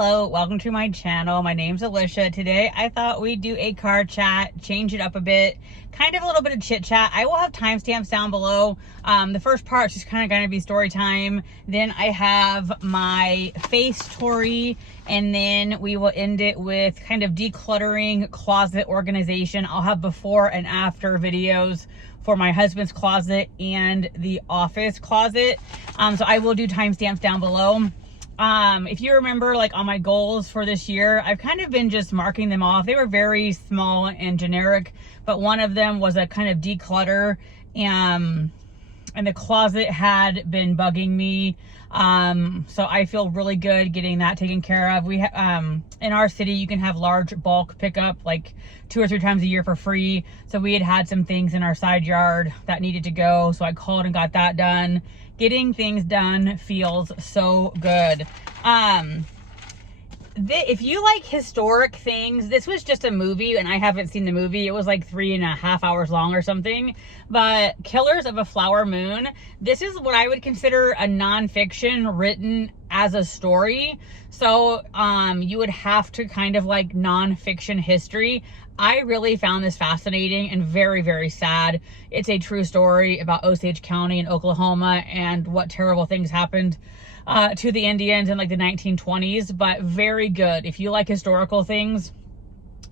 Hello, welcome to my channel. My name's Alicia. Today I thought we'd do a car chat, change it up a bit, kind of a little bit of chit chat. I will have timestamps down below. The first part's just kind of going to be story time. Then I have my face story, and then we will end it with kind of decluttering, closet organization. I'll have before and after videos for my husband's closet and the office closet. So I will do timestamps down below. If you remember, like on my goals for this year, I've kind of been just marking them off. They were very small and generic, but one of them was a kind of declutter, and the closet had been bugging me. So I feel really good getting that taken care of. We in our city, you can have large bulk pickup like 2 or 3 times a year for free. So we had some things in our side yard that needed to go. So I called and got that done. Getting things done feels so good. If you like historic things, this was just a movie, and I haven't seen the movie. It was like 3.5 hours long or something. But Killers of a Flower Moon, this is what I would consider a nonfiction written as a story. So you would have to kind of like nonfiction history. I really found this fascinating and very, very sad. It's a true story about Osage County in Oklahoma and what terrible things happened to the Indians in like the 1920s, but very good. If you like historical things,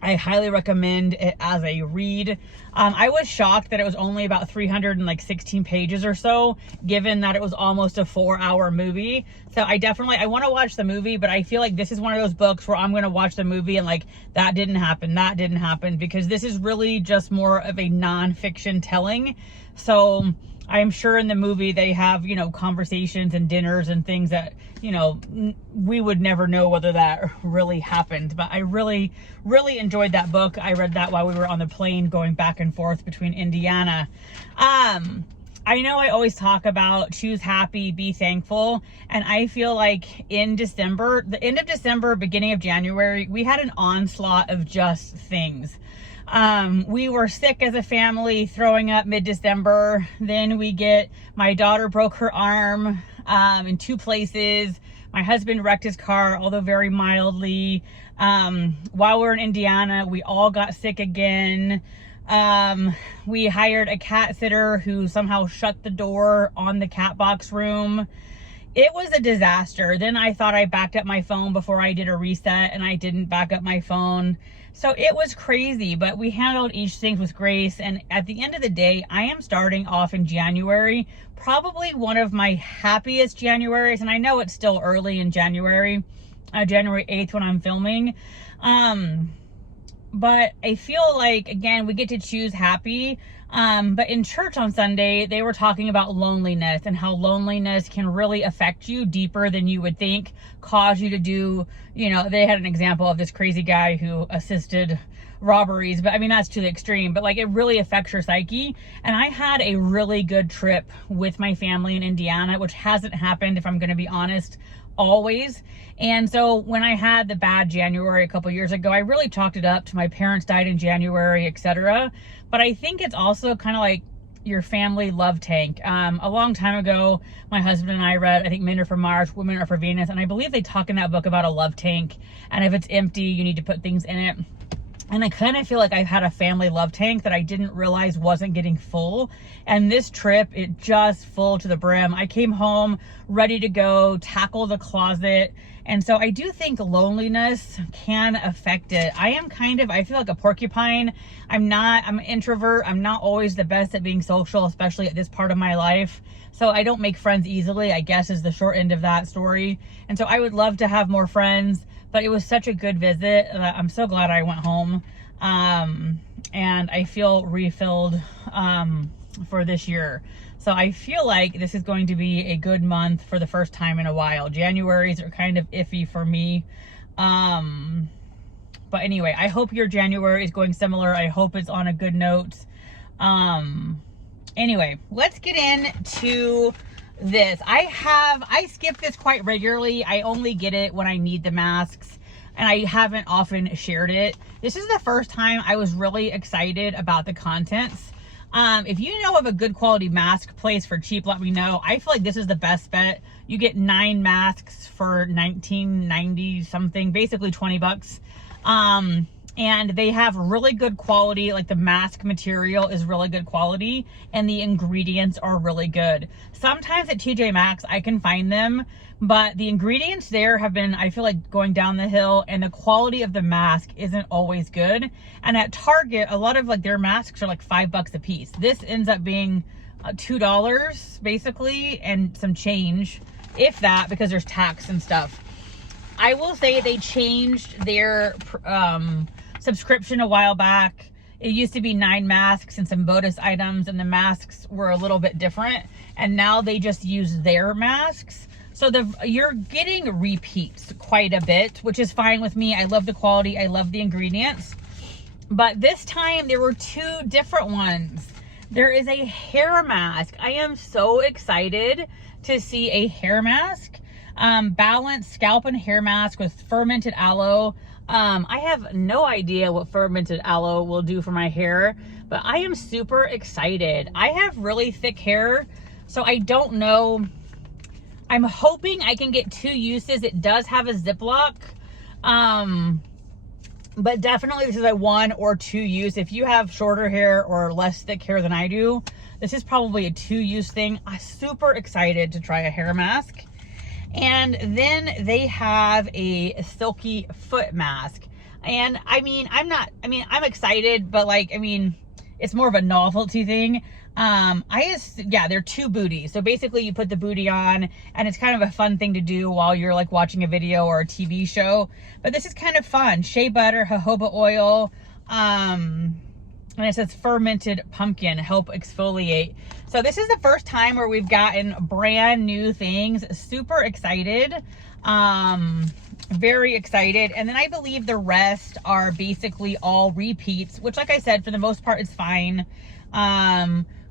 I highly recommend it as a read. I was shocked that it was only about 316 pages or so, given that it was almost a 4-hour movie. So I want to watch the movie, but I feel like this is one of those books where I'm going to watch the movie and like, that didn't happen, because this is really just more of a nonfiction telling. So I'm sure in the movie they have, conversations and dinners and things that, we would never know whether that really happened. But I really, really enjoyed that book. I read that while we were on the plane going back and forth between Indiana. I know I always talk about choose happy, be thankful. And I feel like in December, the end of December, beginning of January, we had an onslaught of just things. We were sick as a family, throwing up mid-December. Then my daughter broke her arm in 2 places. My husband wrecked his car, although very mildly. While we were in Indiana, we all got sick again. We hired a cat sitter who somehow shut the door on the cat box room. It was a disaster. Then I thought I backed up my phone before I did a reset, and I didn't back up my phone. So it was crazy, but we handled each thing with grace. And at the end of the day, I am starting off in January, probably one of my happiest Januaries. And I know it's still early in January, January 8th when I'm filming. But I feel like, again, we get to choose happy. But in church on Sunday, they were talking about loneliness and how loneliness can really affect you deeper than you would think, cause you to do, they had an example of this crazy guy who assisted robberies, but I mean, that's to the extreme, but like it really affects your psyche. And I had a really good trip with my family in Indiana, which hasn't happened, if I'm going to be honest, always. And so when I had the bad January a couple years ago, I really chalked it up to my parents died in January, etc. But I think it's also kind of like your family love tank. A long time ago, my husband and I read, I think, Men Are for Mars, Women Are for Venus. And I believe they talk in that book about a love tank. And if it's empty, you need to put things in it. And I kind of feel like I've had a family love tank that I didn't realize wasn't getting full. And this trip, it just full to the brim. I came home ready to go, tackle the closet. And so I do think loneliness can affect it. I feel like a porcupine. I'm an introvert. I'm not always the best at being social, especially at this part of my life. So I don't make friends easily, I guess, is the short end of that story. And so I would love to have more friends, but it was such a good visit. I'm so glad I went home. And I feel refilled for this year. So I feel like this is going to be a good month for the first time in a while. Januaries are kind of iffy for me. But anyway, I hope your January is going similar. I hope it's on a good note. Anyway, let's get into this. I skip this quite regularly. I only get it when I need the masks, and I haven't often shared it. This is the first time I was really excited about the contents. If you know of a good quality mask place for cheap, let me know. I feel like this is the best bet. You get 9 masks for $19.90 something, basically 20 bucks. And they have really good quality, like the mask material is really good quality and the ingredients are really good. Sometimes at TJ Maxx I can find them, but the ingredients there have been, I feel like, going down the hill, and the quality of the mask isn't always good. And at Target, a lot of like their masks are like $5 a piece. This ends up being $2 basically, and some change, if that, because there's tax and stuff. I will say they changed their subscription a while back. It used to be 9 masks and some bonus items, and the masks were a little bit different, and now they just use their masks. So you're getting repeats quite a bit, which is fine with me. I love the quality, I love the ingredients. But this time there were 2 different ones. There is a hair mask. I am so excited to see a hair mask. Balanced scalp and hair mask with fermented aloe. I have no idea what fermented aloe will do for my hair, but I am super excited. I have really thick hair, so I don't know. I'm hoping I can get 2 uses. It does have a Ziploc, but definitely this is a 1 or 2 use. If you have shorter hair or less thick hair than I do, this is probably a 2 use thing. I'm super excited to try a hair mask. And then they have a silky foot mask. And I'm excited, but like, it's more of a novelty thing. They're 2 booties. So basically you put the booty on, and it's kind of a fun thing to do while you're like watching a video or a TV show. But this is kind of fun. Shea butter, jojoba oil, and it says fermented pumpkin, help exfoliate. So this is the first time where we've gotten brand new things. Super excited. Very excited. And then I believe the rest are basically all repeats, which, like I said, for the most part, it's fine.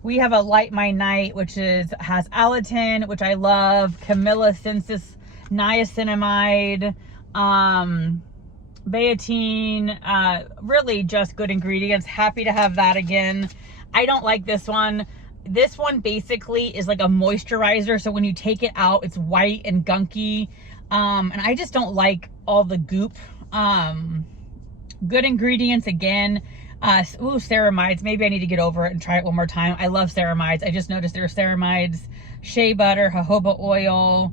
We have a Light My Night, which has Alatin, which I love, Camilla Sensis, niacinamide, Biotin, really just good ingredients. Happy to have that again. I don't like this one. This one basically is like a moisturizer, so when you take it out, it's white and gunky, and I just don't like all the goop. Good ingredients again. Ceramides. Maybe I need to get over it and try it one more time. I love ceramides. I just noticed there are ceramides, shea butter, jojoba oil,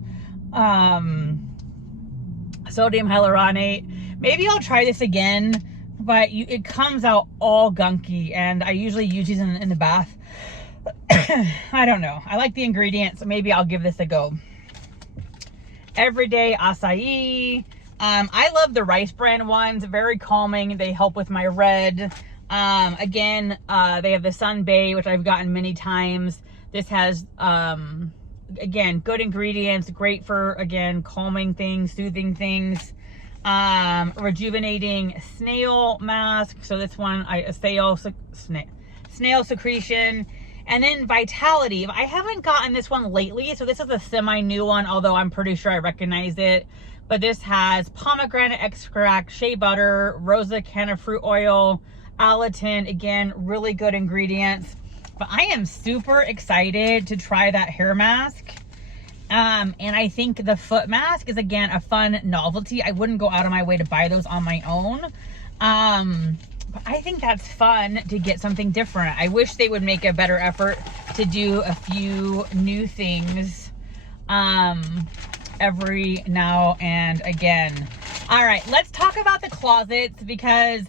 sodium hyaluronate. Maybe I'll try this again, but it comes out all gunky, and I usually use these in the bath. I don't know. I like the ingredients, so maybe I'll give this a go. Everyday acai. I love the Rice Brand ones. Very calming. They help with my red. Again, they have the Sun Bay, which I've gotten many times. This has, again, good ingredients. Great for, again, calming things, soothing things. Rejuvenating snail mask. So this one, snail secretion. And then Vitality. I haven't gotten this one lately, so this is a semi-new one, although I'm pretty sure I recognize it. But this has pomegranate extract, shea butter, rosa canna fruit oil, Alatin. Again, really good ingredients. But I am super excited to try that hair mask. And I think the foot mask is, again, a fun novelty. I wouldn't go out of my way to buy those on my own. But I think that's fun to get something different. I wish they would make a better effort to do a few new things every now and again. All right, let's talk about the closets, because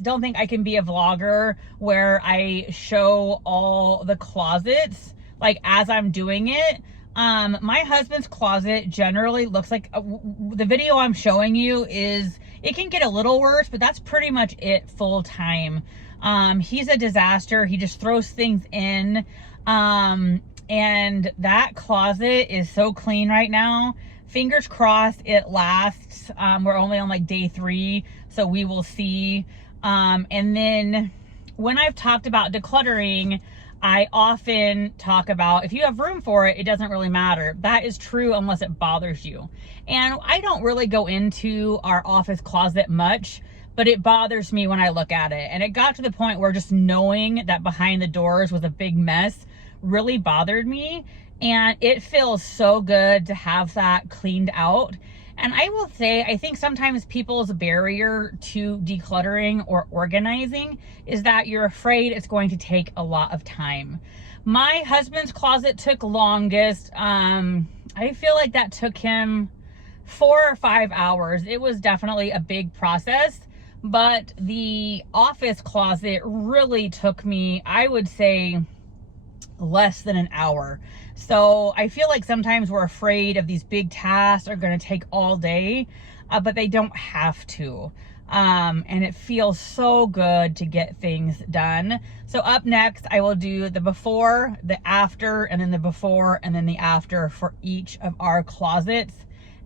don't think I can be a vlogger where I show all the closets like as I'm doing it. My husband's closet generally looks like the video I'm showing you is, it can get a little worse, but that's pretty much it full time. He's a disaster. He just throws things in. And that closet is so clean right now. Fingers crossed it lasts. We're only on like day 3, so we will see. And then when I've talked about decluttering, I often talk about, if you have room for it, it doesn't really matter. That is true unless it bothers you. And I don't really go into our office closet much, but it bothers me when I look at it. And it got to the point where just knowing that behind the doors was a big mess really bothered me. And it feels so good to have that cleaned out. And I will say, I think sometimes people's barrier to decluttering or organizing is that you're afraid it's going to take a lot of time. My husband's closet took longest. I feel like that took him 4 or 5 hours. It was definitely a big process, but the office closet really took me, I would say, less than an hour. So I feel like sometimes we're afraid of these big tasks are going to take all day, but they don't have to. And it feels so good to get things done. So up next, I will do the before, the after, and then the before, and then the after for each of our closets.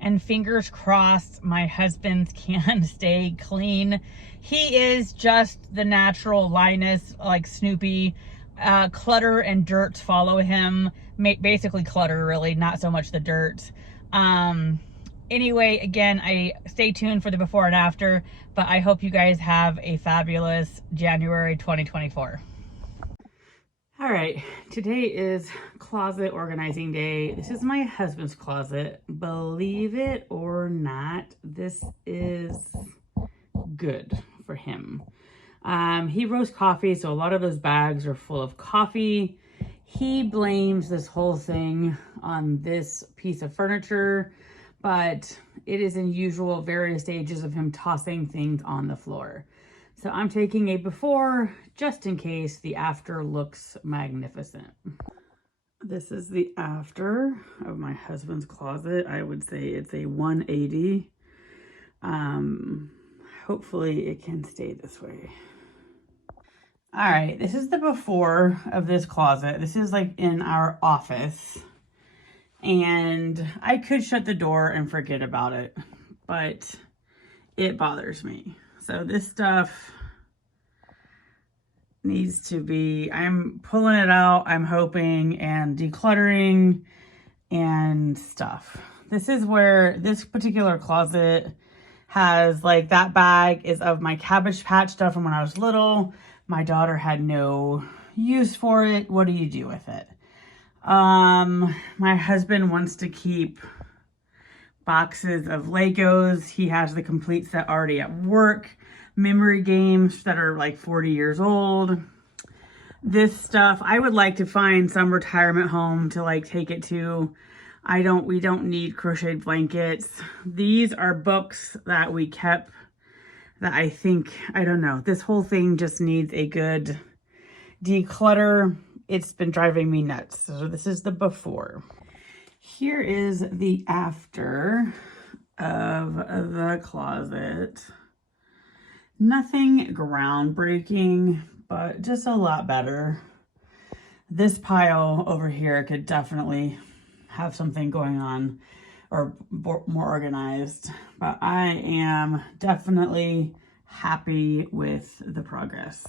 And fingers crossed, my husband's can stay clean. He is just the natural Linus, like Snoopy. Clutter and dirt follow him. Basically clutter, really, not so much the dirt. Anyway, again, I stay tuned for the before and after, but I hope you guys have a fabulous January 2024. All right, today is closet organizing day. This is my husband's closet. Believe it or not, this is good for him. He roasts coffee, so a lot of those bags are full of coffee. He blames this whole thing on this piece of furniture, but it is in usual various stages of him tossing things on the floor. So I'm taking a before just in case the after looks magnificent. This is the after of my husband's closet. I would say it's a 180. Hopefully it can stay this way. All right, this is the before of this closet. This is like in our office. And I could shut the door and forget about it, but it bothers me. So this stuff needs to be, I'm pulling it out, I'm hoping, and decluttering and stuff. This is where this particular closet has, like, that bag is of my Cabbage Patch stuff from when I was little. My daughter had no use for it. What do you do with it? My husband wants to keep boxes of Legos. He has the complete set already at work. Memory games that are like 40 years old. This stuff, I would like to find some retirement home to like take it to. We don't need crocheted blankets. These are books that we kept that I think, I don't know, this whole thing just needs a good declutter. It's been driving me nuts. So this is the before. Here is the after of the closet. Nothing groundbreaking, but just a lot better. This pile over here could definitely have something going on or more organized, but I am definitely happy with the progress.